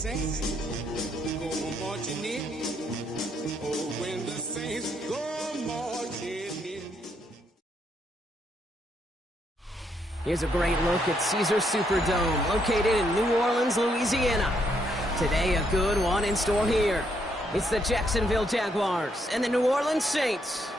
saints go marching in, oh, when the saints go marching in. Here's a great look at Caesar Superdome, located in New Orleans, Louisiana. Today, a good one in store here. It's the Jacksonville Jaguars and the New Orleans Saints.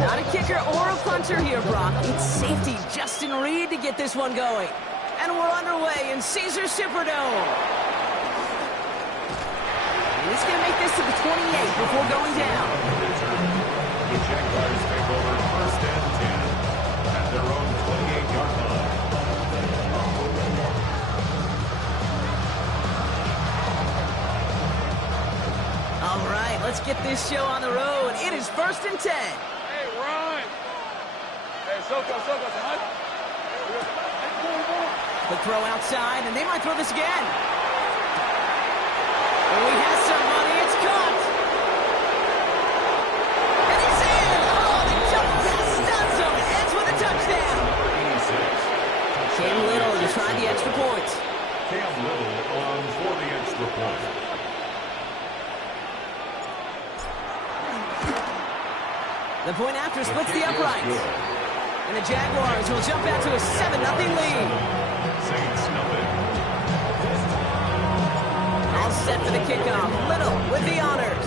Not a kicker or a punter here, Brock. It's safety Justin Reed to get this one going. And we're underway in Caesar Superdome. He's going to make this to the 28 before going down. The Jaguars take over first and 10 at their own 28-yard line. All right, let's get this show on the road. It is first and 10. Hey, run! Hey, Soko, son. The throw outside, and they might throw this again. Oh, he has somebody. It's caught. And he's in. Oh, the jump pass stuns him. Ends with a touchdown. 86. Cam Little to try the extra point. Cam Little on for the extra point. The point after splits the uprights. And the Jaguars will jump out to a 7-0 lead. Saints nothing. All set for the kickoff. Little with the honors.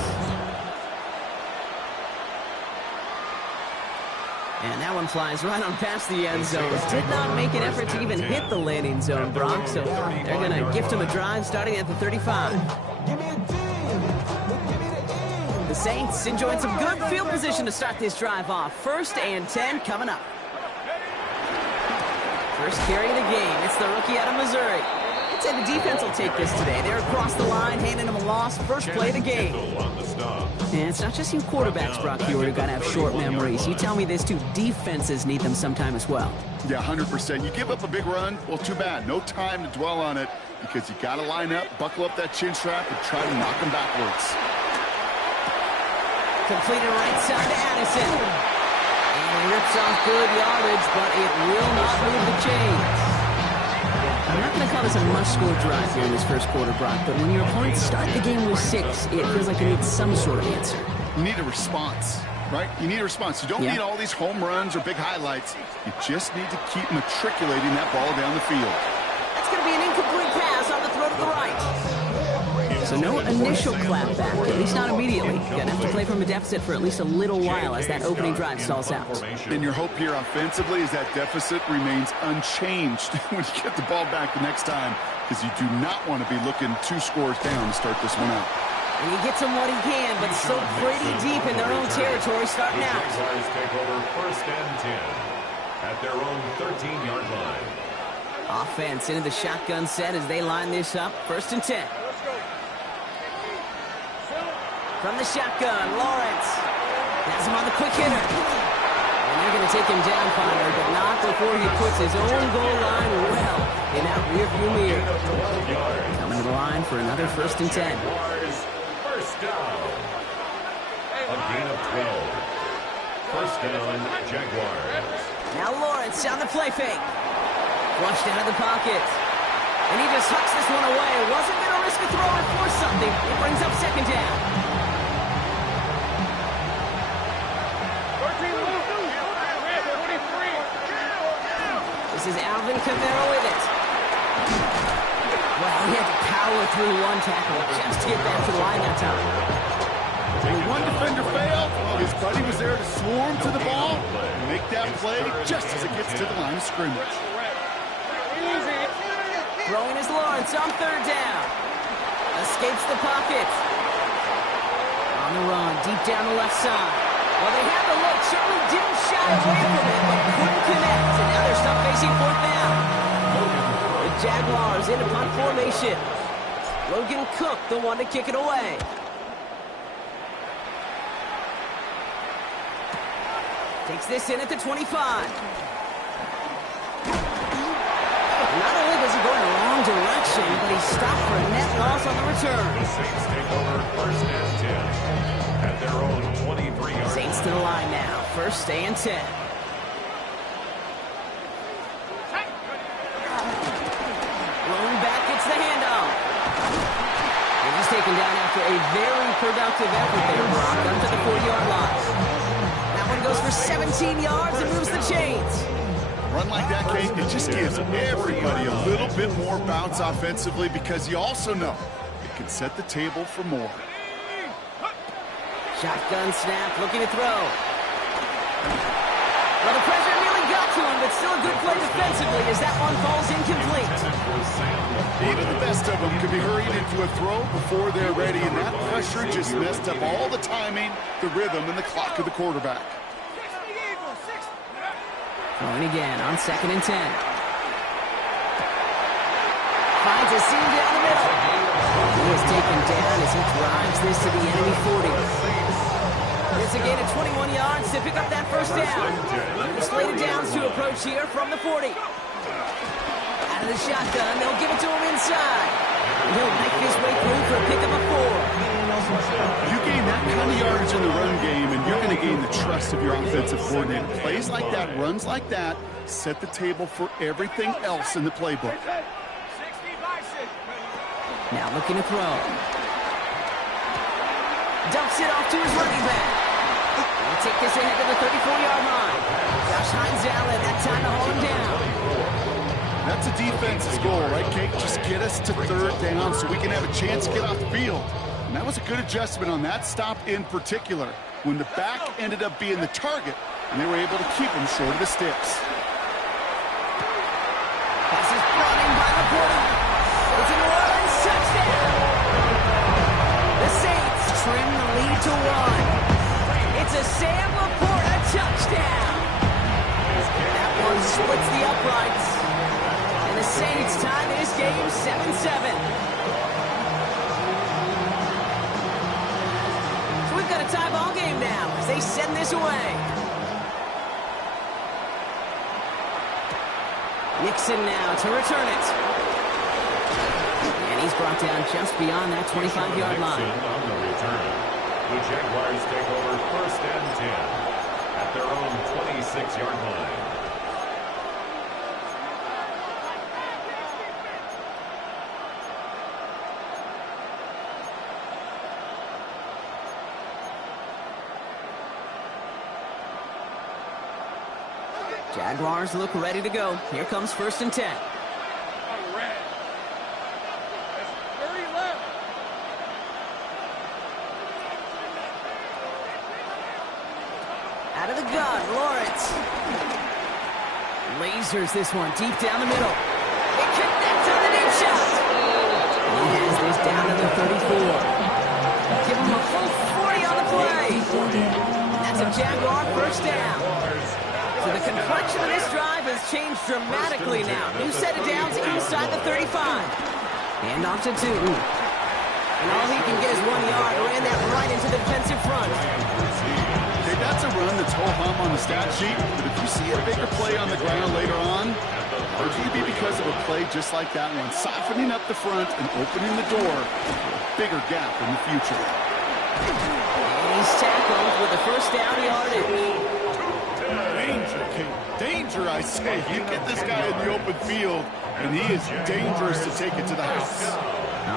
And that one flies right on past the end zone. Did not make an effort to even hit the landing zone, Brock. So they're going to gift him a drive starting at the 35. The Saints enjoying some good field position to start this drive off. First and 10 coming up. First carry of the game. It's the rookie out of Missouri. I'd say the defense will take this today. They're across the line, handing him a loss. First play of the game. And it's not just you quarterbacks, Brock Hewitt, who got to have short memories. You tell me this too. Defenses need them sometime as well. Yeah, 100%. You give up a big run, well, too bad. No time to dwell on it because you got to line up, buckle up that chin strap, and try to knock them backwards. Completed right side to Addison. And he rips off good yardage, but it will not move the chains. I'm not going to call this a must-score drive here in this first quarter, Brock, but when your opponents start the game with 6, it feels like you need some sort of answer. You need a response, right? You need a response. You don't need all these home runs or big highlights. You just need to keep matriculating that ball down the field. That's going to be an incomplete pass on the throw to the right. So no initial clapback, at least not immediately. You're going to have to play from a deficit for at least a little while as that opening drive stalls out. And your hope here offensively is that deficit remains unchanged when you get the ball back the next time, because you do not want to be looking 2 scores down to start this one out. And he gets him what he can, but still pretty deep in their own territory starting out. The Jaguars take over first and 10 at their own 13-yard line. Offense into the shotgun set as they line this up. First and 10. From the shotgun, Lawrence has him on the quick hitter. And they're going to take him down, Connor, but not before he puts his own goal line well in that rearview mirror. Coming to the line for another first and 10. First down. A gain of 12. First down, Jaguars. Now Lawrence on the play fake. Flushed out of the pocket. And he just hucks this one away. Wasn't going to risk a throw or force something. It brings up second down. This is Alvin Kamara with it. Well, he had to power through one tackle just to get back to the line that time. When one defender failed, his buddy was there to swarm to the ball and make that play just as it gets to the line of scrimmage. Throwing is Lawrence on third down. Escapes the pocket. On the run, deep down the left side. Well, they had the look. Certainly didn't shy away from it, but couldn't connect. And now they're stuck facing fourth down. The Jaguars into punt formation. Logan Cook, the one to kick it away. Takes this in at the 25. he's stopped for a net loss on the return. The Saints take over first and 10 at their own 23-yard Saints to the line now. First and 10. Rolling back, gets the handoff. And he's taken down after a very productive effort there, Brock, up to the 40-yard line. That one goes for 17 yards and moves the chains. Run like that, Kate, it just gives everybody a little bit more bounce offensively because you also know it can set the table for more. Shotgun snap, looking to throw. Well, the pressure nearly got to him, but still a good play defensively as that one falls incomplete. Even the best of them could be hurried into a throw before they're ready, and that pressure just messed up all the timing, the rhythm, and the clock of the quarterback. Throwing again on 2nd and 10. Finds a seam down the middle. He is taken down as he drives this to the enemy 40. It's a gain of 21 yards to pick up that first down. Slated downs to approach here from the 40. Out of the shotgun, they'll give it to him inside. He'll make his way through for a pickup of 4. You gain that kind of yardage in the run game, and you're going to gain the trust of your offensive coordinator. Plays like that, runs like that, set the table for everything else in the playbook. Now looking to throw. Dumps it off to his running back. He'll take this ahead to the 34-yard line. Josh Hines Allen, that time to haul him down. That's a defense's goal, right, Kate? Just get us to 3rd down so we can have a chance to get off the field. And that was a good adjustment on that stop in particular, when the back ended up being the target, and they were able to keep him short of the sticks. Pass is brought in by Laporta. It's a New Orleans touchdown. The Saints trim the lead to 1. It's a Sam Laporta touchdown. That one splits the uprights. And the Saints tie this game 7-7. So we've got a tie ball game now as they send this away. Nixon now to return it. And he's brought down just beyond that 25-yard line. On the return, the Jaguars take over first and 10 at their own 26-yard line. Jaguars look ready to go. Here comes 1st and 10. Out of the gun, Lawrence. Lasers this one deep down the middle. It connects on the deep shot. He has this down to the 34. Give him a full 40 on the play. That's a Jaguar first down. So the complexion of this drive has changed dramatically now. New set of downs inside the 35. Hand off to Tootin. And all he can get is 1 yard. Ran that right into the defensive front. Okay, that's a run that's ho-hum on the stat sheet, but if you see a bigger play on the ground later on, it could be because of a play just like that one, softening up the front and opening the door for a bigger gap in the future. And he's tackled with the first down yardage. Danger, King. Danger, I say. You get this guy in the open field, and he is dangerous to take it to the house.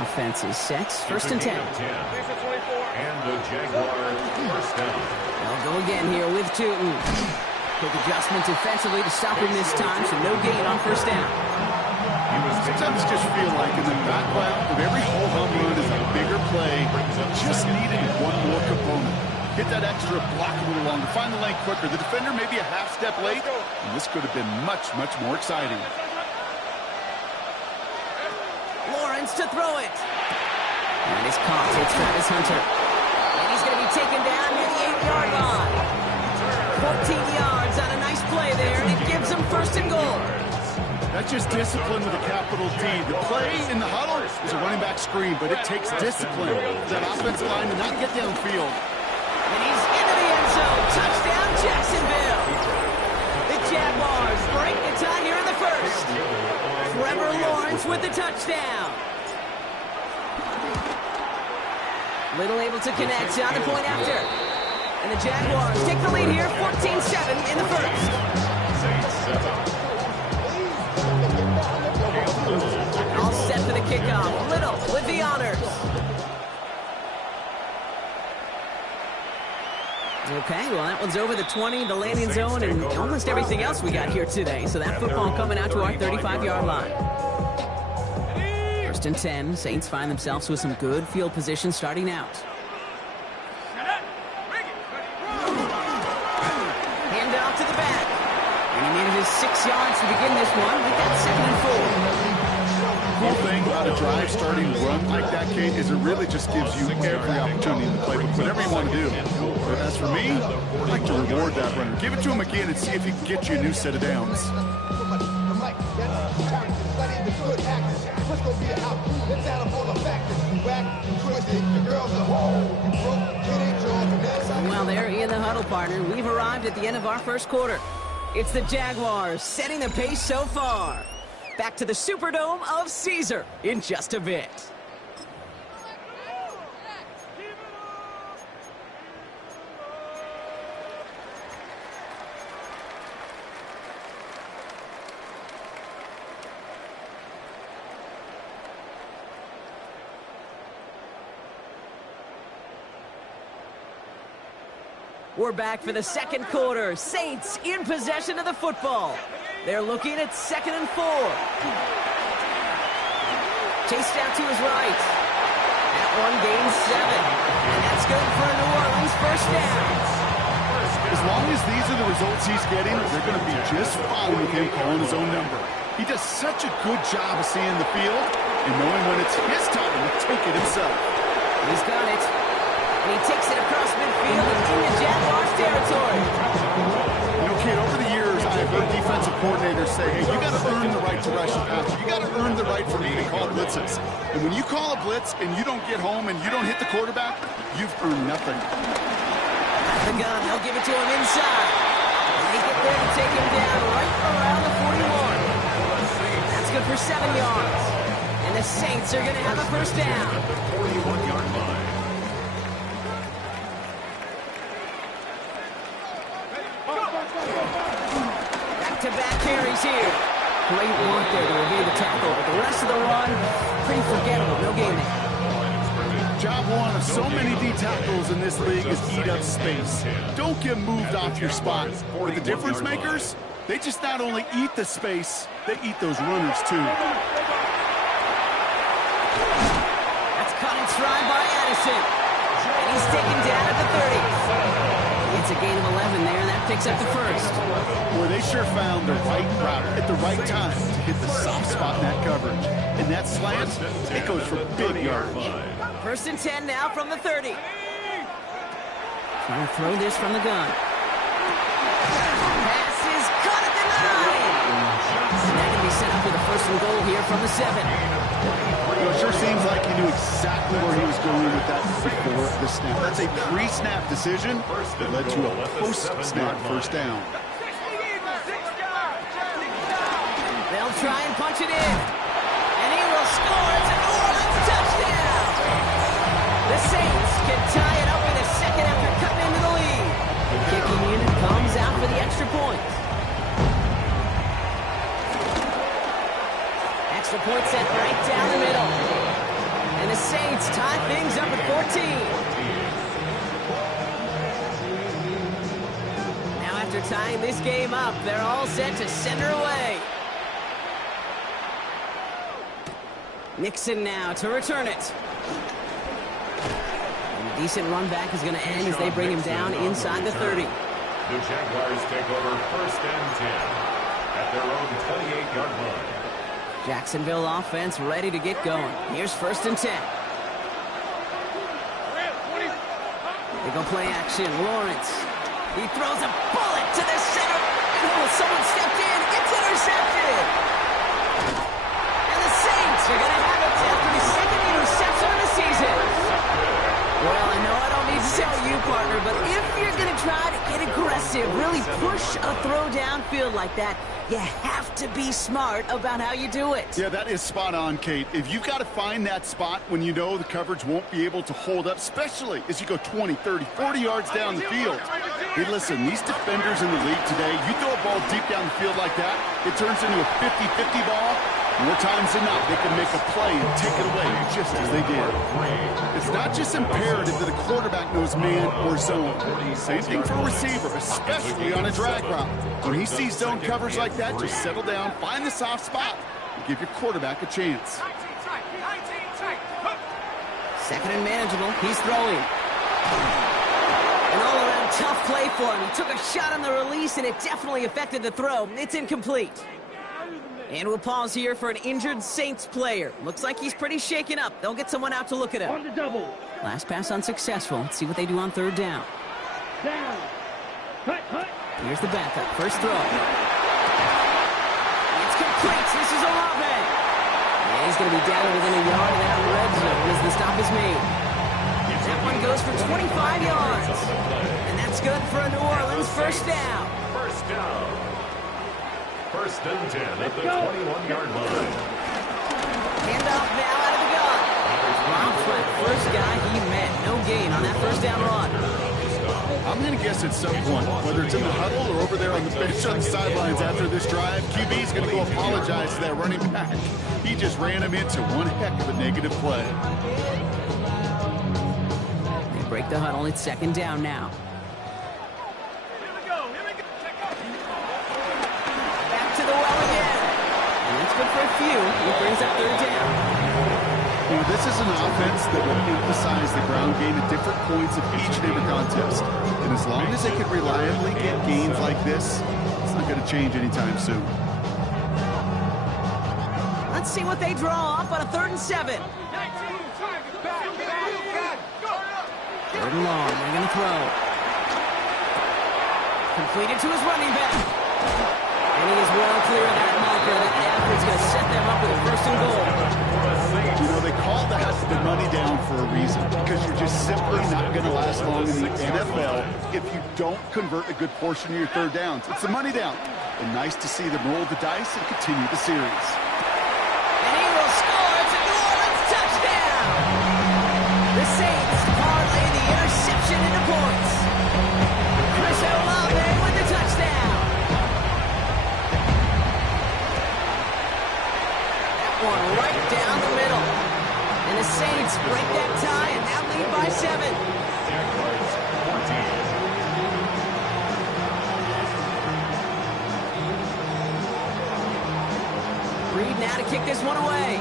Offense is set. 1st and 10. And the Jaguars first down. They'll go again here with Tootin. Quick adjustment defensively to stop him this time, so no gain on 1st down. Sometimes just feel like in the background of every ho-hum run is a bigger play. Just needed one more component. Hit that extra block a little longer. Find the lane quicker. The defender may be a half step late, and this could have been much, much more exciting. Lawrence to throw it. And it's caught. It's Travis Hunter. And he's going to be taken down near the 8-yard line. 14 yards on a nice play there, and it gives him 1st and goal. That's just discipline with a capital D. The play in the huddle is a running back screen, but it takes discipline for that offensive line to not get downfield. And he's into the end zone. Touchdown, Jacksonville. The Jaguars break the tie here in the 1st. Trevor Lawrence with the touchdown. Little able to connect on the point after. And the Jaguars take the lead here, 14-7 in the first. All set for the kickoff. Little with the honors. Okay, well, that one's over the 20, the landing zone, and almost everything else we got here today. So that football coming out to our 35-yard line. First and 10, Saints find themselves with some good field position starting out. Hand off to the back. And he needed his 6 yards to begin this one. Like that, 2nd and 4. The cool thing about a drive starting run like that, Kate, is it really just gives you every opportunity in the playbook, whatever you want to do. But as for me, I'd like to reward that runner. Give it to him again and see if he can get you a new set of downs. Well, there in the huddle, partner. We've arrived at the end of our first quarter. It's the Jaguars setting the pace so far. Back to the Superdome of Caesar in just a bit. We're back for the second quarter. Saints in possession of the football. They're looking at 2nd and 4. Chased out to his right. That one gains 7. And that's good for a New Orleans first down. As long as these are the results he's getting, they're going to be just fine with him calling his own number. He does such a good job of seeing the field and knowing when it's his time to take it himself. He's got it. And he takes it across midfield and into Jaguars territory. You know, kid, over the years, I've heard defensive coordinators say, hey, you got to earn the right to rush the passer. You got to earn the right for me to call blitzes. And when you call a blitz and you don't get home and you don't hit the quarterback, you've earned nothing. The gun, they'll give it to him inside. And they get there to take him down right around the 41. That's good for 7 yards. And the Saints are going to have a first down. 41-yard line. Back-to-back carries here. Great work there to evade the tackle, but the rest of the run, pretty forgettable. No gain there. Job one of so many D tackles in this league is eat up space. Don't get moved off your spot. But the difference makers, they just not only eat the space, they eat those runners too. That's caught in stride by Addison. And he's taken down at the 30. It's a gain of 11 there, and that picks up the first. Boy, they sure found the right route at the right time to hit the soft spot in that coverage. And that slant, it goes for big yardage. First and 10 now from the 30. Trying to throw this from the gun. Pass is caught at the 9. And that can be set up with a first and goal here from the 7. You know, it sure seems like he knew exactly where he was going with that before the snap. That's a pre-snap decision that led to a post-snap first down. They'll try and punch it in. And he will score. It's a New Orleans touchdown. The Saints can tie it up in a second after cutting into the lead. The kicking unit comes out for the extra point. Extra point set right down the middle. And the Saints tie things up at 14. Now after tying this game up, they're all set to send her away. Nixon now to return it. And a decent run back is going to end as they bring him down inside the 30. The Jaguars take over first and 10 at their own 28-yard line. Jacksonville offense ready to get going. Here's first and 10. They go play action. Lawrence. He throws a bullet to the center. Oh, someone stepped in. It's intercepted. And the Saints are going to have it after the second interception of the season. Well, I know I don't need to tell you, partner, but if you're going to try to get aggressive, really push a throw downfield like that, You have to be smart about how you do it. Yeah, that is spot on, Kate. If you've got to find that spot when you know the coverage won't be able to hold up, especially as you go 20, 30, 40 yards down the field. Hey, listen, these defenders in the league today, you throw a ball deep down the field like that, it turns into a 50-50 ball. More times than not, they can make a play and take it away just as they did. It's not just imperative that a quarterback knows man or zone. Same thing for a receiver, especially on a drag route. When he sees zone coverage like that, just settle down, find the soft spot, and give your quarterback a chance. Second and manageable. He's throwing. An all-around tough play for him. He took a shot on the release, and it definitely affected the throw. It's incomplete. And we'll pause here for an injured Saints player. Looks like he's pretty shaken up. They'll get someone out to look at him. On the double. Last pass unsuccessful. Let's see what they do on third down. Down. Cut. Here's the backup. First throw. It's complete. This is Olave. And he's going to be down within a yard of that red zone as the stop is made. That one goes for 25 yards. And that's good for a New Orleans first down. First down. First and 10 at the 21-yard line. Handoff now out of the gun. Rob Flat, first guy he met. No gain on that first down run. I'm going to guess at some point, whether it's in the huddle or over there on the bench on the sidelines after this drive, QB's going to go apologize to that running back. He just ran him into one heck of a negative play. They break the huddle. It's second down now. Good for a few. He brings up third down. You know, this is an offense that will emphasize the ground game at different points of each and every contest. And as long as they can reliably get gains like this, it's not going to change anytime soon. Let's see what they draw up on a 3rd and 7. Third and long. They're going to throw. Completed to his running back. And he is well clear of that marker. That effort's going to set them up with a 1st and goal. You know, they call that the money down for a reason, because you're just simply not going to last long in the NFL if you don't convert a good portion of your third downs. It's the money down. And nice to see them roll the dice and continue the series. And he will score. It's a New Orleans touchdown. The Saints parlay the interception into points. Chris Olave with the touchdown. One right down the middle. And the Saints break that tie and now lead by 7. Reed now to kick this one away.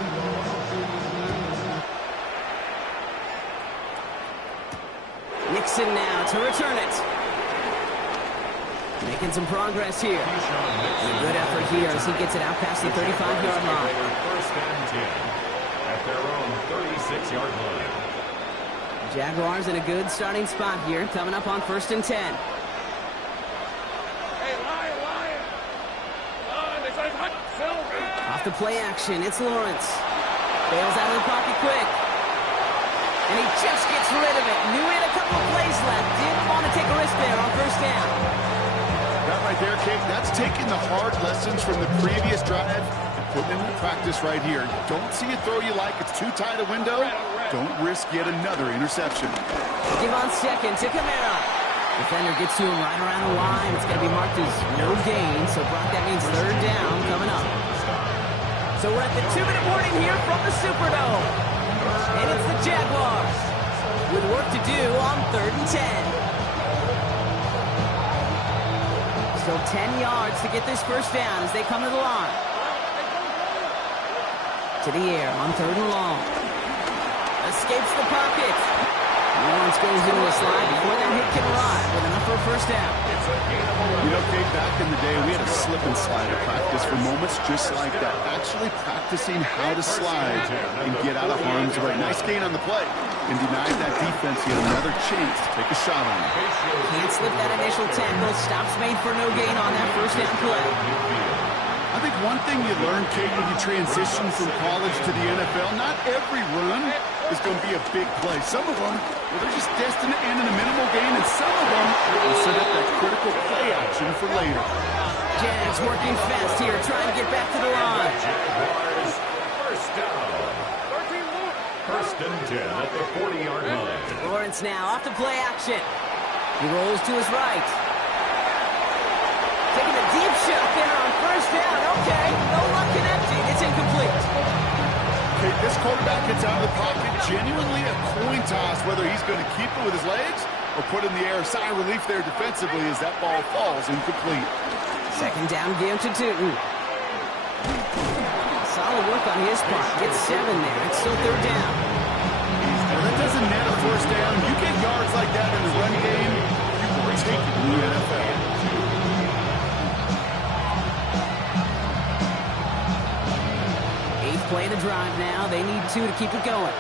Nixon now to return it. Making some progress here. And a good effort here as he gets it out past the 35-yard line. First and 10 at their own 36-yard line. Jaguars in a good starting spot here, coming up on 1st and 10. Hey, Lion. Off the play action, it's Lawrence. Bails out of the pocket quick. And he just gets rid of it. Knew he had a couple of plays left. Didn't want to take a risk there on 1st down. That right there, Kate, that's taking the hard lessons from the previous drive and putting them into practice right here. You don't see a throw you like, it's too tight a window. Don't risk yet another interception. Give on second to Camara. Defender gets to him right around the line. It's going to be marked as no gain, so Brock, that means 3rd down coming up. So we're at the 2-minute warning here from the Superdome. And it's the Jaguars with work to do on 3rd and 10. Still 10 yards to get this first down as they come to the line. To the air on 3rd and long. Escapes the pocket. Lawrence goes into a slide before that hit can arrive with enough for a first down. You know, Kate, back in the day, we had a slip and slide at practice for moments just like that. Actually practicing how to slide and get out of harm's way. Nice gain on the play. And denied that defense yet another chance to take a shot on him. Can't slip that initial tackle. Stops made for no gain on that first down play. I think one thing you learn, Kate, when you transition from college to the NFL, not every run is going to be a big play. Some of them, well, they're just destined to end in a minimal gain, and some of them will set up that critical play action for later. Jags working fast here, trying to get back to the line. Jaguars first down. First and 10 at the 40-yard line. Lawrence now off the play action. He rolls to his right. Taking a deep shot there on first down. Okay, no luck connecting. It's incomplete. Okay, this quarterback gets out of the pocket, genuinely a coin toss whether he's going to keep it with his legs or put it in the air. Sigh of relief there defensively as that ball falls incomplete. Second down game to Tootin. Solid work on his part. Gets 7 there. It's still third down. Well, that doesn't net a first down. You get yards like that in the run game, you will take it in the NFL. Eighth play of the drive now. They need 2 to keep it going.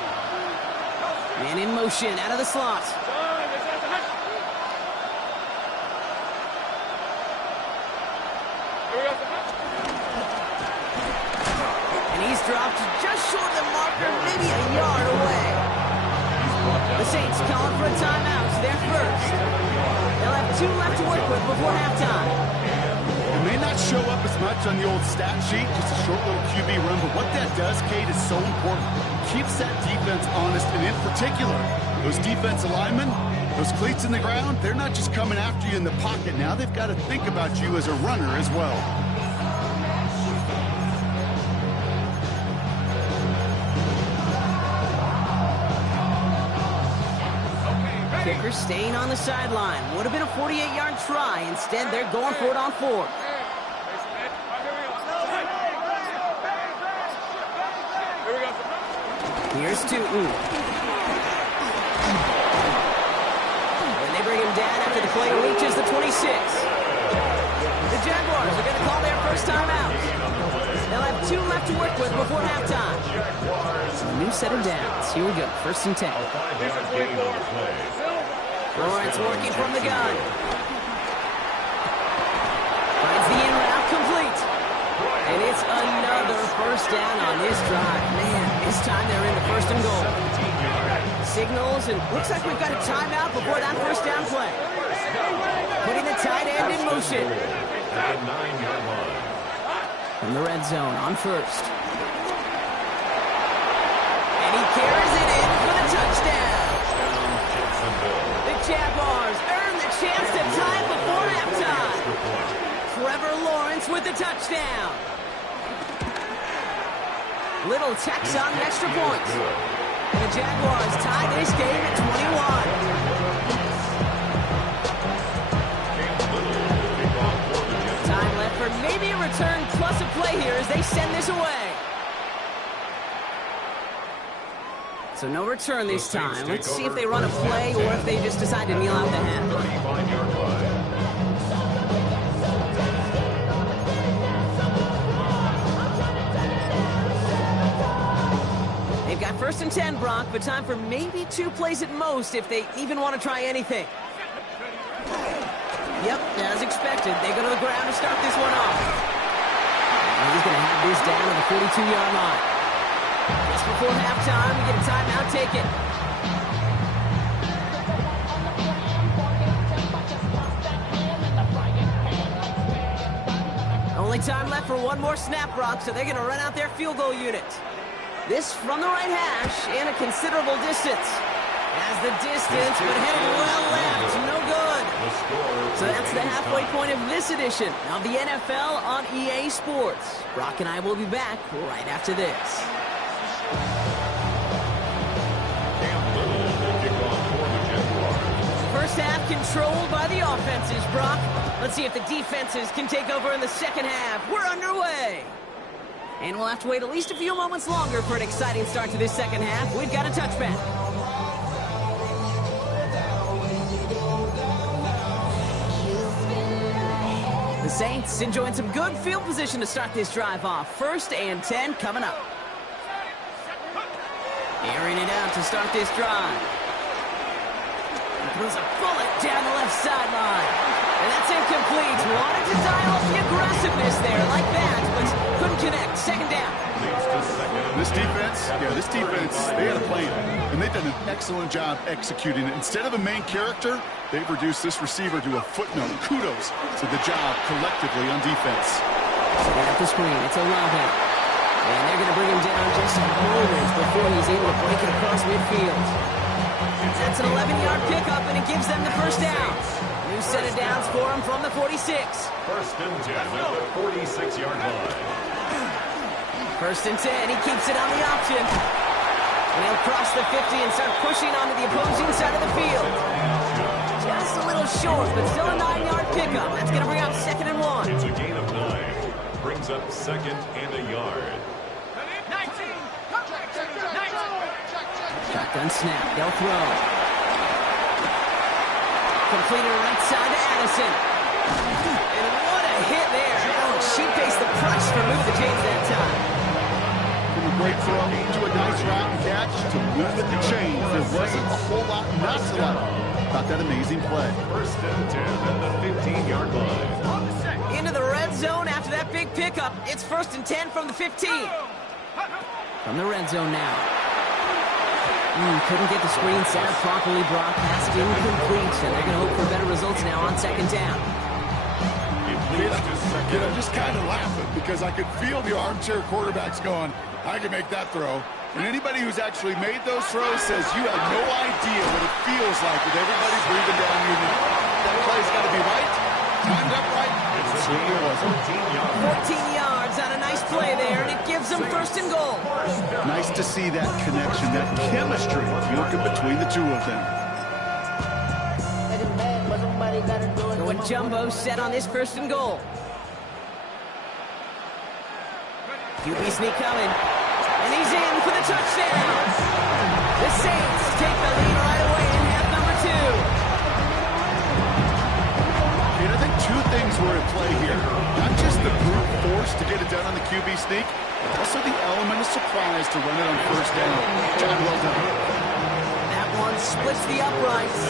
Man in motion out of the slot. And he's dropped just short of the marker, maybe a yard away. The Saints calling for a timeout. They're first. They'll have 2 left to work with before halftime. It may not show up as much on the old stat sheet, just a short little QB run, but what that does, Kate, is so important. Keeps that defense honest, and in particular, those defensive linemen, those cleats in the ground, they're not just coming after you in the pocket. Now they've got to think about you as a runner as well. Kicker staying on the sideline. Would have been a 48-yard try. Instead, they're going for it on 4. Here's Tootin. And they bring him down after the play reaches the 26. The Jaguars are going to call their first time out. They'll have 2 left to work with before halftime. New set of downs. Here we go. First and 10. Lawrence working from the gun. Finds the in route complete. And it's another first down on this drive. Man, this time they're into first and goal. Signals, and looks like we've got a timeout before that first down play. Putting the tight end in motion. From the red zone on first. And he carries it in for the touchdown. The Jaguars earn the chance to tie it before halftime. Trevor Lawrence with the touchdown. Little tax on the extra points. And the Jaguars tie this game at 21. Time left for maybe a return plus a play here as they send this away. So no return this time. Let's see if they run a play or if they just decide to kneel out the half. They've got first and 10, Brock, but time for maybe 2 plays at most if they even want to try anything. Yep, as expected, they go to the ground to start this one off. And he's going to have this down to the 42-yard line. Just before halftime, we get a timeout taken. Only time left for 1 more snap, Brock, so they're going to run out their field goal unit. This from the right hash and a considerable distance. Has the distance, but headed well left. No good. So that's the halfway point of this edition of the NFL on EA Sports. Brock and I will be back right after this. First half controlled by the offenses, Brock. Let's see if the defenses can take over in the second half. We're underway. And we'll have to wait at least a few moments longer for an exciting start to this second half. We've got a touchback. The Saints enjoying some good field position to start this drive off. First and 10 coming up. Airing it out to start this drive. He throws a bullet down the left sideline. And that's incomplete. Wanted to dial up the aggressiveness there like that, but couldn't couldn't connect. Second down. This defense, they had a plan, and they've done an excellent job executing it. Instead of a main character, they've reduced this receiver to a footnote. Kudos to the job collectively on defense. Set up the screen. It's Olave. And they're going to bring him down just moments before he's able to break it across midfield. That's an 11-yard pickup, and it gives them the first down. New set of downs for him from the 46. First and 10 at the 46-yard line. First and 10. He keeps it on the option. And he'll cross the 50 and start pushing onto the opposing side of the field. Just a little short, but still a 9-yard pickup. That's going to bring up 2nd and 1. It's a gain of 9. Brings up 2nd and a yard. 19. Shotgun snap. They'll throw. Completed right side to Addison. And what a hit there. Oh, she faced the press for move the chains that time. From a great throw to a nice route and catch to move with the chains. There wasn't a whole lot not to like about that amazing play. First and 10 at the 15-yard line. Into the red zone after that big pickup. It's 1st and 10 from the 15. From the red zone now. Couldn't get the screen set up properly. Brock pass incomplete, and they're going to hope for better results now on 2nd down. I'm just kind of laughing because I could feel the armchair quarterbacks going, I can make that throw. And anybody who's actually made those throws says you have no idea what it feels like with everybody breathing down your neck. That play's got to be right, timed up right. It certainly wasn't. 14 yards on a nice play there, and it gives them 1st and goal. Nice to see that connection, that chemistry working between the two of them. Going jumbo set on this 1st and goal. QB sneak coming. And he's in for the touchdown. The Saints take the lead right away in half number 2. And I think two things were at play here. Not just the brute force to get it done on the QB sneak, but also the element of surprise to run it on 1st down. Job well done. That one splits the uprights.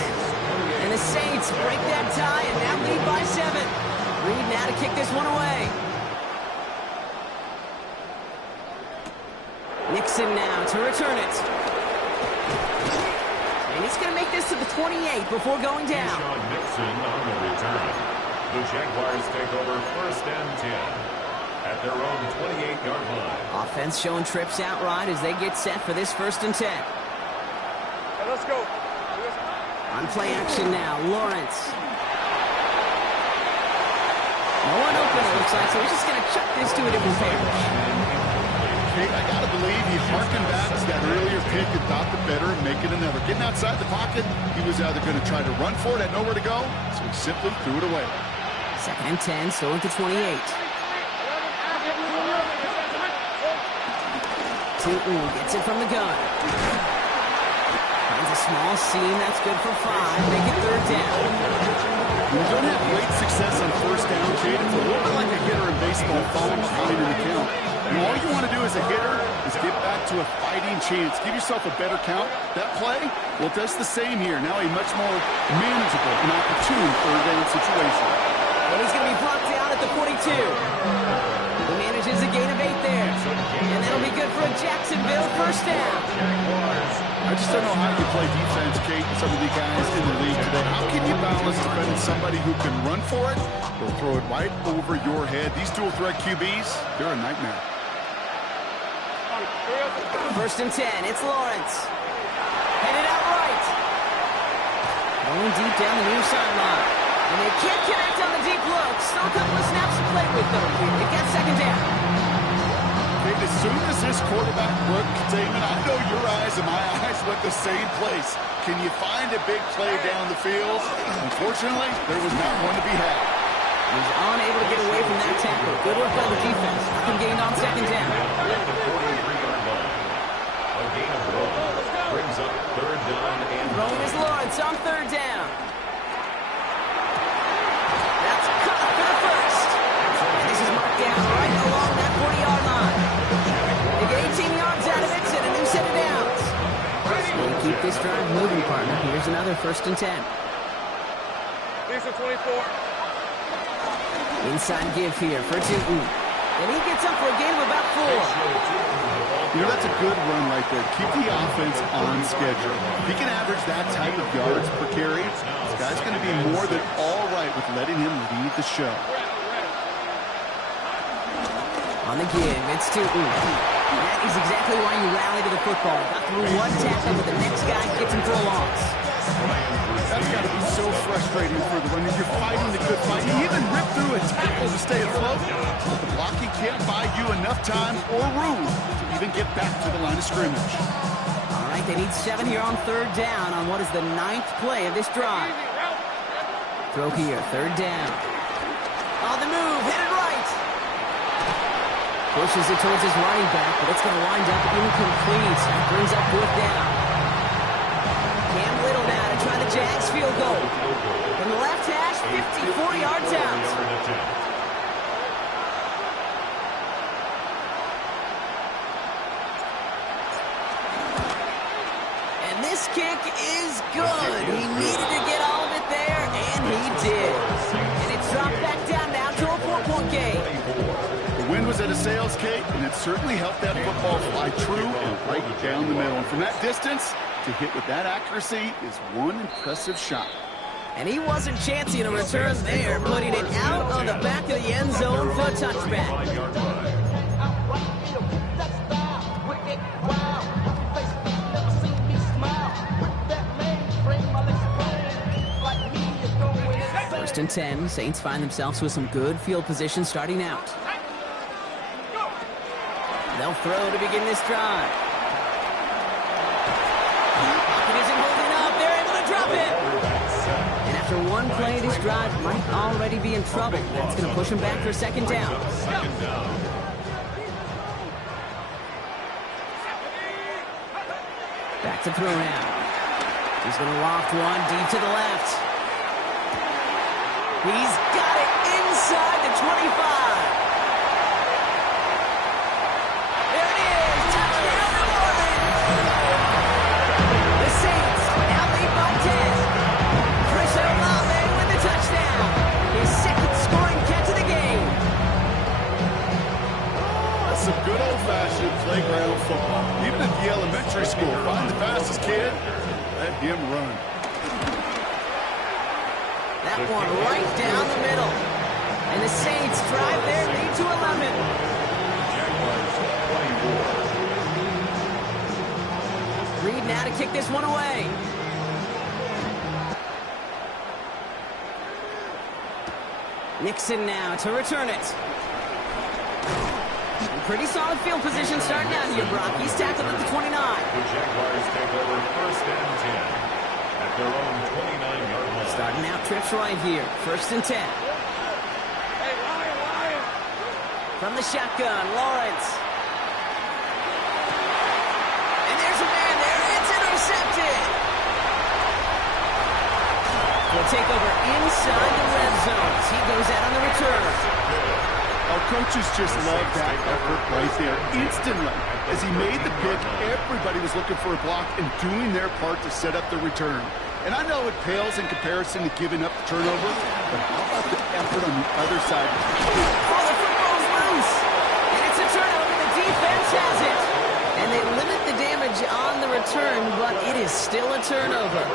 And the Saints break that tie and now lead by 7. Reed now to kick this one away. Nixon now to return it. And he's going to make this to the 28 before going down. Sean Nixon on the return. The Jaguars take over 1st and 10 at their own 28-yard line. Offense showing trips out right as they get set for this 1st and 10. Hey, let's go. On play action now, Lawrence. No one open, it looks like, so he's just going to chuck this to a different page. I got to believe he harkened back to that earlier pick and thought the better and make it another. Getting outside the pocket, he was either going to try to run for it, had nowhere to go, so he simply threw it away. 2nd and 10, still at the 28. Tootin gets it from the gun. Finds a small seam, that's good for 5. Make it 3rd down. When you don't have great success on 1st down, Kate, it's a little bit like a hitter in baseball falling behind in the count. And all you want to do as a hitter is get back to a fighting chance. Give yourself a better count. That play, well, it does the same here. Now a much more manageable and opportune 3rd down situation. Well, he's going to be brought down at the 42. He manages a gain of 8 there. And that'll be good for a Jacksonville 1st down. I just don't know how you play defense, Kate, and some of the guys in the league today. How can you balance defending somebody who can run for it or throw it right over your head? These dual threat QBs, they're a nightmare. 1st and 10, it's Lawrence. Headed out right. Going deep down the near sideline. And they can't connect on the deep look. Still a couple of snaps to play with, though. It gets 2nd down. Kate, as soon as this quarterback broke containment, I know your eyes and my eyes went the same place. Can you find a big play down the field? Unfortunately, there was not one to be had. He was unable to get away from that tackle. Good work by the defense. Nothing gained on 2nd down. A gain of 1 brings up 3rd down and Throwing is Lawrence on 3rd down. That's caught for the 1st. And this is marked down right along that 40-yard line. They get 18 yards out of it and a new set of downs. We'll keep this drive moving, partner. Here's another 1st and 10. These are 24. Inside give here for Tootin. And he gets up for a gain of about 4. You know, that's a good run right there. Keep the offense on schedule. If he can average that type of yards per carry, this guy's going to be more than all right with letting him lead the show. On the give, it's to That is exactly why you rally to the football. Got through one tackle, but the next guy gets him for a loss. That's got to be so frustrating for the runner. You're fighting the good fight. You even rip through a tackle to stay afloat. But the blocking can't buy you enough time or room to even get back to the line of scrimmage. All right, they need 7 here on 3rd down on what is the 9th play of this drive. Throw here, 3rd down. On the move, hit it right. Pushes it towards his running back, but it's going to wind up incomplete. That brings up 4th down. Cam Little now to try the Jags field goal. From the left hash, 54 yards out. And this kick is good. He needed to get all of it there, and he did. And it's dropped back down now to a 4-point game. The wind was at a sails, Kate, and it certainly helped that football fly true and right down the middle. And from that distance, to hit with that accuracy is one impressive shot. And he wasn't chancing a return there, putting it out on the back of the end zone for a touchback. First and 10, Saints find themselves with some good field position starting out. They'll throw to begin this drive. It isn't holding up. They're able to drop it. And after one play, this drive might already be in trouble. That's going to push him back for 2nd down. Back to throw now. He's going to loft one deep to the left. He's got it inside the 25. There it is. Touchdown, New Orleans. The Saints now lead by 10. Chris Olave with the touchdown. His 2nd scoring catch of the game. That's some good old-fashioned playground football. Even at the elementary school, find the fastest kid, let him run. That one right down the middle. And the Saints drive their lead to 11. Reed now to kick this one away. Nixon now to return it. Pretty solid field position starting out here, Brock. He's tackled at the 29. The Jaguars take over 1st and 10 at their own 29-yard line. Starting out trips right here. 1st and 10. From the shotgun, Lawrence. And there's a man there. It's intercepted. He'll take over inside the red zone. He goes out on the return. Our coaches just love that effort right there. Instantly, as he made the pick, everybody was looking for a block and doing their part to set up the return. And I know it pales in comparison to giving up the turnover, but how about the effort on the other side? Oh, the football's loose. And it's a turnover. The defense has it. And they limit the damage on the return, but it is still a turnover.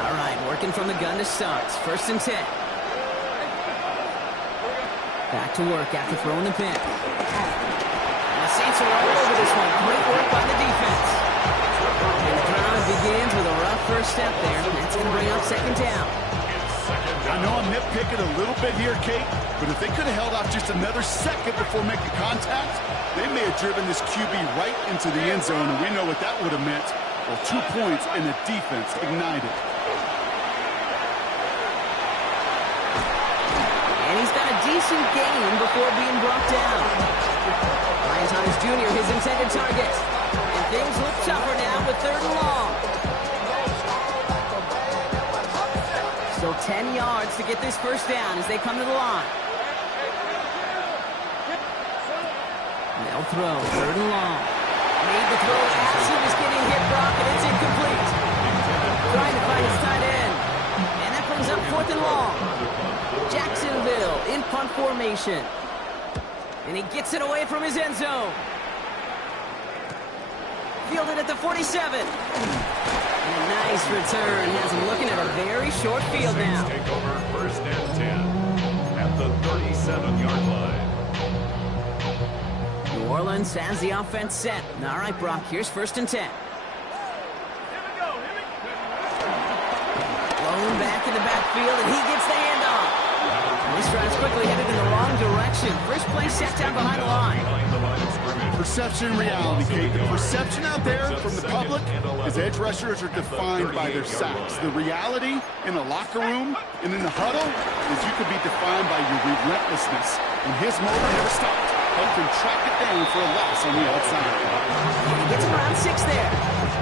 All right, working from the gun to start. 1st and 10. Back to work after throwing the pin. And the Saints are all over this one. Great work by the defense. And the drive begins with a rough first step there. That's going to bring up 2nd down. I know I'm nitpicking a little bit here, Kate, but if they could have held off just another second before making contact, they may have driven this QB right into the end zone, and we know what that would have meant. Well, 2 points and the defense ignited. And he's got a decent game before being brought down. Ryan Thomas Jr., his intended target. And things look tougher now with 3rd and long. Still 10 yards to get this 1st down as they come to the line. They'll throw 3rd and long. Made the throw as he was getting hit, Brock, and it's incomplete. Trying to find his tight end. And that brings up 4th and long. Jacksonville in punt formation. And he gets it away from his end zone. Fielded at the 47. And a nice return has him looking at a very short field now. Take over first and 10 at the 37-yard line. New Orleans has the offense set. All right, Brock, here's first and 10. Blown back in the backfield, and he gets the handoff. And this drive's quickly headed in the wrong direction. First play set down behind the line. Perception and reality, Kate. The perception out there from the public is edge rushers are defined by their sacks. The reality in the locker room and in the huddle is you could be defined by your relentlessness. And his motor never stopped. Helped him track it down for a loss on the outside. And he gets him around 6 there.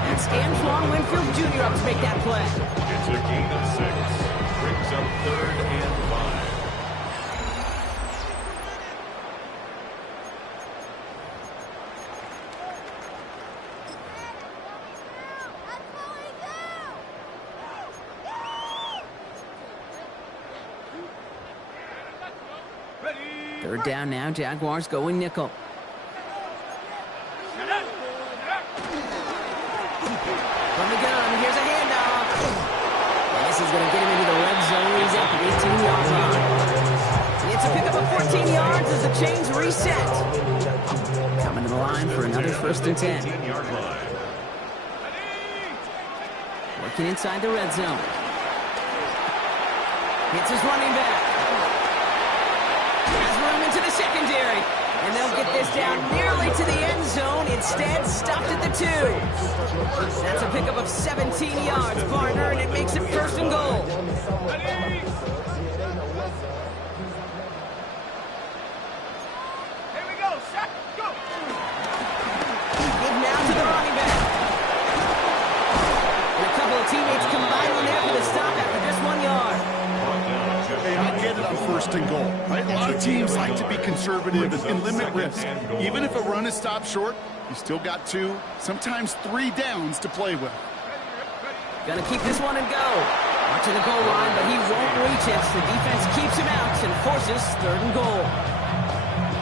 And Antoine Winfield Jr. up to make that play. It's a gain of 6. Brings up 3rd and 5. Third down now, Jaguars going nickel. From the gun, here's a handoff. And this is going to get him into the red zone. He's at the 18-yard line. It's a pickup of 14 yards as the chains reset. Coming to the line for another first and 10. Working inside the red zone. Hits his running back. Has room into the secondary. And they'll get this down nearly to the end zone. Instead, stopped at the 2. That's a pickup of 17 yards, partner, and it makes it first and goal. Here we go. Shot. Go. Give now to the running back. And a couple of teammates combining there for the stop after just 1 yard. Hey, I get it on first and goal, right? A lot of teams like to be conservative and limit risk. Even if a run is stopped short, you still got 2, sometimes 3 downs to play with. Gonna keep this one and go. Watching the goal line, but he won't reach it. The defense keeps him out and forces 3rd and goal.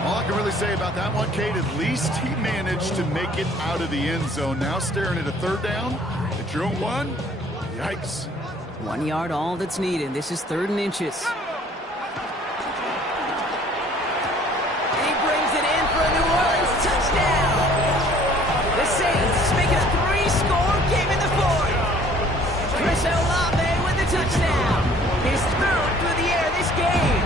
All I can really say about that one, Kate, at least he managed to make it out of the end zone. Now staring at a 3rd down at your own 1. Yikes. 1 yard, all that's needed. This is 3rd and inches. And he brings it in for a New Orleans touchdown. The Saints make it a 3-score game in the 4th. Chris Olave with the touchdown. His 3rd through the air this game.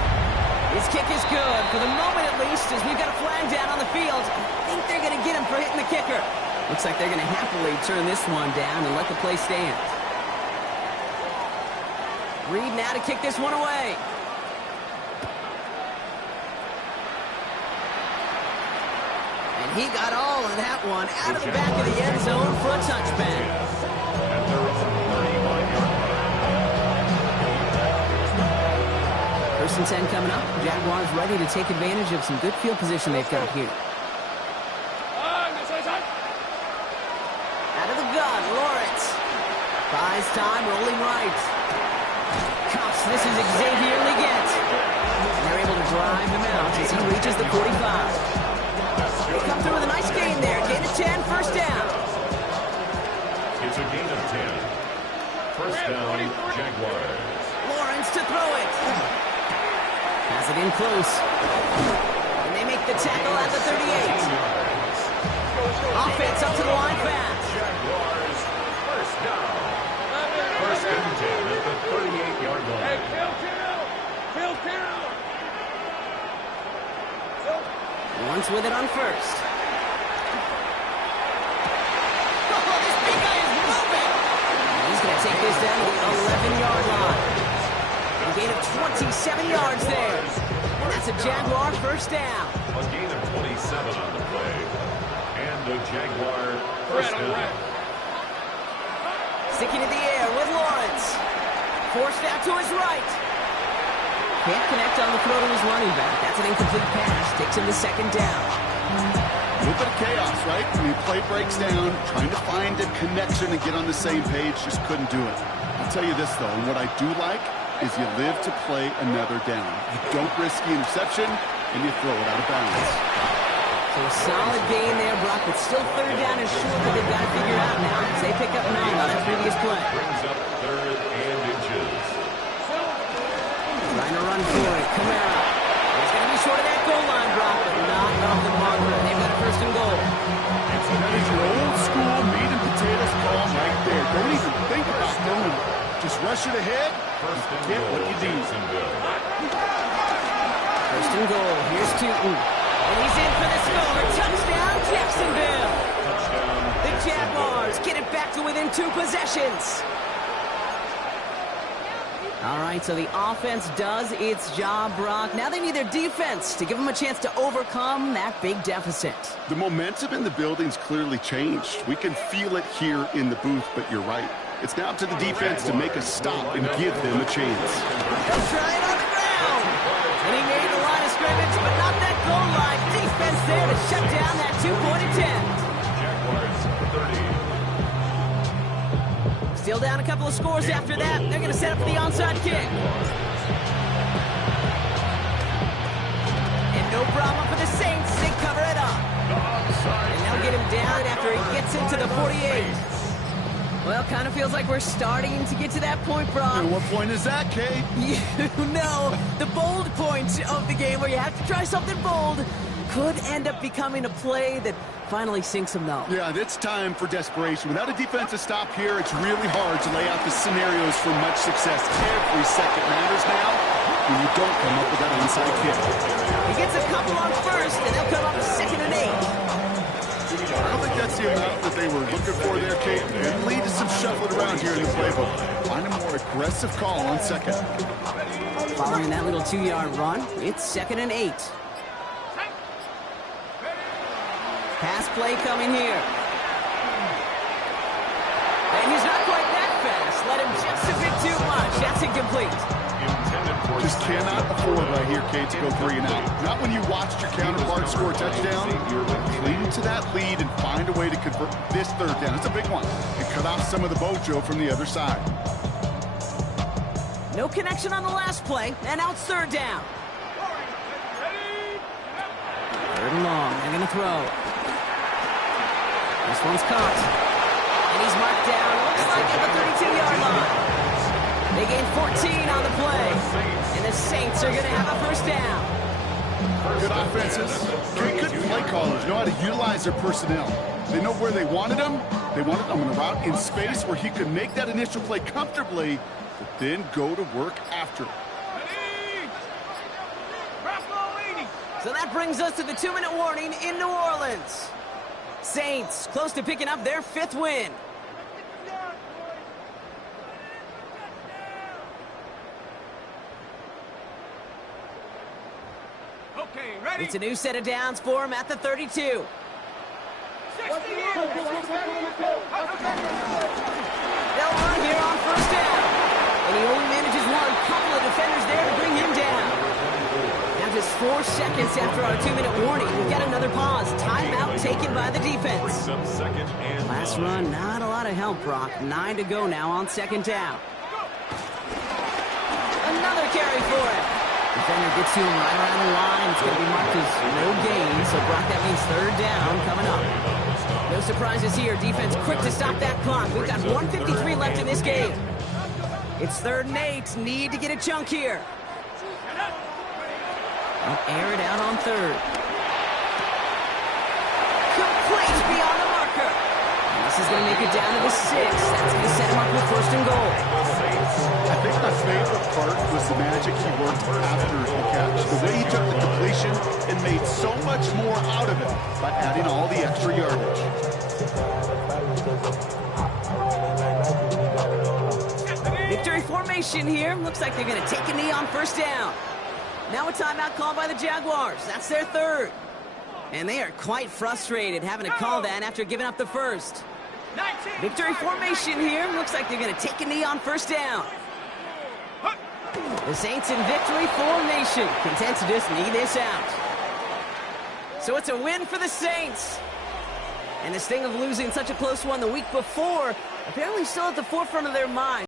His kick is good, for the moment at least, as we've got a flag down on the field. I think they're going to get him for hitting the kicker. Looks like they're going to happily turn this one down and let the play stand. Reed now to kick this one away. And he got all of that one out of the back of the end zone for a touchback. First and 10 coming up. Jaguars ready to take advantage of some good field position they've got here. Out of the gun, Lawrence. Buys time, rolling right. Cuffs, this is Xavier Leggett. And they're able to drive him out as he reaches the 45. They come through with a nice gain there. Gain of 10, first down. It's a gain of 10. First down, Jaguars. Lawrence to throw it. Pass it in close. And they make the tackle at the 38. Offense up to the line fast. Jaguars, first down. First and 10 at the 38-yard line. Hey, kill. Lawrence with it on first. Oh, this big guy is moving. And he's going to take this down to the 11-yard line. A gain of 27 yards there. And that's a Jaguar first down. A gain of 27 on the play. And the Jaguar first down. Sticking in the air with Lawrence. Forced out to his right. Can't connect on the throw to his running back. That's an incomplete pass. Takes him to second down. A little bit of chaos, right? I mean, play breaks down, trying to find a connection and get on the same page, just couldn't do it. I'll tell you this, though, and what I do like is you live to play another down. You don't risk the interception, and you throw it out of bounds. So a solid gain there, Brock, but still third down and short that they've got to figure out now as they pick up 9 on that previous play. Brings up 3rd and inches. Trying to run for it. Kamara. He's going to be short of that goal line, Brock, but not off the marker. They've got a 1st and goal. That is your old school meat and potatoes call right there. Don't even think about throwing it. Just rush it ahead and get what you need. 1st and goal. Here's Tootin. And he's in for the score. Touchdown, Jacksonville. The Jaguars get it back to within 2 possessions. All right, so the offense does its job, Brock. Now they need their defense to give them a chance to overcome that big deficit. The momentum in the building's clearly changed. We can feel it here in the booth, but you're right. It's now up to the defense to make a stop and give them a chance. They'll try it on the ground. And he made the line of scrimmage, but not that goal line. Defense there to shut down that 2-point attempt. Jaguars 30. Still down a couple of scores after that. They're going to set up for the onside kick. And no problem for the Saints. They cover it up. And they'll get him down after he gets into the 48. Well, kind of feels like we're starting to get to that point, Brock. And what point is that, Kate? You know, the bold point of the game where you have to try something bold could end up becoming a play that finally sinks them, though. Yeah, it's time for desperation. Without a defensive stop here, it's really hard to lay out the scenarios for much success. Every second matters now when you don't come up with that onside kick. He gets a couple on 1st, and they'll come up 2nd and 8. I don't think that's the amount that they were looking for there, Kate. It lead to some shuffling around here in the playbook. Find a more aggressive call on 2nd. Following that little 2-yard run, it's 2nd and 8. Pass play coming here. And he's not quite that fast. Let him just a bit too much. That's incomplete. Just cannot afford right here, Kate, to go 3 and out. Not when you watched your counterpart score a touchdown. Cling to that lead and find a way to convert this 3rd down. It's a big one. And cut off some of the mojo from the other side. No connection on the last play, and now it's 3rd down. 3rd and long. They're going to throw. This one's caught. And he's marked down. Looks like at the 32-yard line. They gain 14 on the play. And the Saints are going to have a 1st down. Good offenses. Good play callers know how to utilize their personnel. They know where they wanted them. They wanted them on a route in space where he could make that initial play comfortably, but then go to work after it. So that brings us to the 2-minute warning in New Orleans. Saints close to picking up their 5th win. Okay, ready? It's a new set of downs for him at the 32. They'll run here on 1st down. And he only manages one. Couple of defenders there to bring him down. Now just 4 seconds after our 2-minute warning, we've got another pause. Timeout taken by the defense. Last run, not a lot of help, Brock. 9 to go now on 2nd down. Another carry for him. Defender gets to him right around the line. It's going to be marked as no gain. So, Brock, that means 3rd down coming up. No surprises here. Defense quick to stop that clock. We've got 1:53 left in this game. It's 3rd and 8. Need to get a chunk here. Air it out on 3rd. Complete beyond the marker. And this is going to make it down to the 6. That's going to set him up with 1st and goal. I think my favorite part was the magic he worked after the catch. The way he took the completion and made so much more out of it by adding all the extra yardage. Victory formation here. Looks like they're going to take a knee on 1st down. Now a timeout called by the Jaguars. That's their 3rd. And they are quite frustrated having to call that after giving up the 1st. Victory formation here. Looks like they're going to take a knee on 1st down. The Saints in victory formation. Content to just knee this out. So it's a win for the Saints. And this thing of losing such a close one the week before apparently still at the forefront of their mind.